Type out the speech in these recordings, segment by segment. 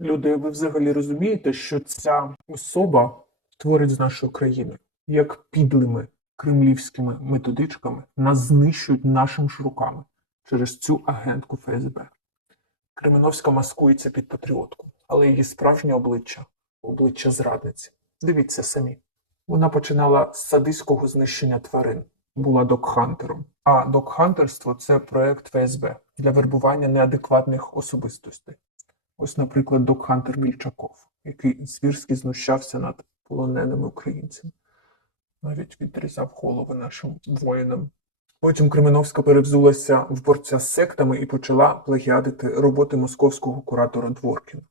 Люди, ви взагалі розумієте, що ця особа творить з нашою країною, як підлими кремлівськими методичками нас знищують нашими ж руками через цю агентку ФСБ. Кременовська маскується під патріотку, але її справжнє обличчя обличчя зрадниці. Дивіться самі. Вона починала з садистського знищення тварин, була докхантером. А докхантерство це проект ФСБ для вербування неадекватних особистостей. Ось, наприклад, докхантер Мільчаков, який звірськи знущався над полоненими українцями, навіть відрізав голови нашим воїнам. Потім Кременовська перевзулася в борця з сектами і почала плагіадити роботи московського куратора Дворкіна.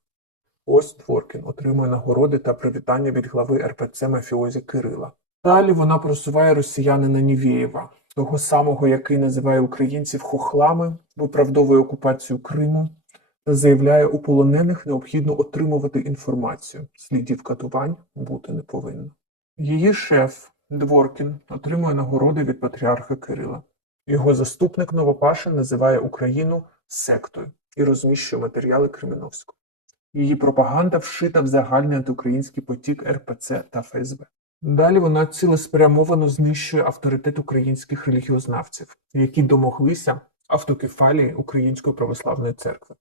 Ось Дворкін отримує нагороди та привітання від глави РПЦ мафіозі Кирила. Далі вона просуває росіянина Нівєєва, того самого, який називає українців хохлами, виправдовує окупацію Криму заявляє, у полонених необхідно отримувати інформацію. Слідів катувань бути не повинно. Її шеф Дворкін отримує нагороди від патріарха Кирила. Його заступник Новопашин називає Україну сектою і розміщує матеріали Кременовського. Її пропаганда вшита в загальний антиукраїнський потік РПЦ та ФСБ. Далі вона цілеспрямовано знищує авторитет українських релігіознавців, які домоглися автокефалії Української православної церкви.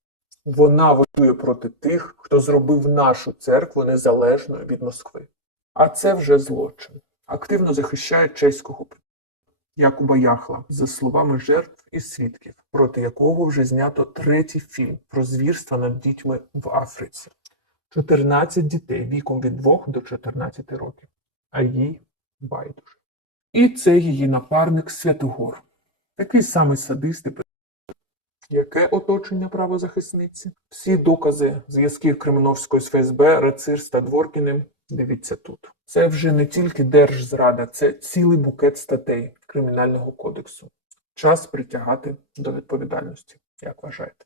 Вона воює проти тих, хто зробив нашу церкву незалежною від Москви. А це вже злочин. Активно захищає чеського Якуба Яхла, за словами жертв і свідків, проти якого вже знято третій фільм про звірства над дітьми в Африці. 14 дітей віком від 2 до 14 років, а їй байдуже. І це її напарник Святогор, такий самий садист і Яке оточення правозахисниці? Всі докази зв'язків Кременовської з ФСБ, Рацирс та Дворкіним дивіться тут. Це вже не тільки держзрада, це цілий букет статей Кримінального кодексу. Час притягати до відповідальності, як вважаєте?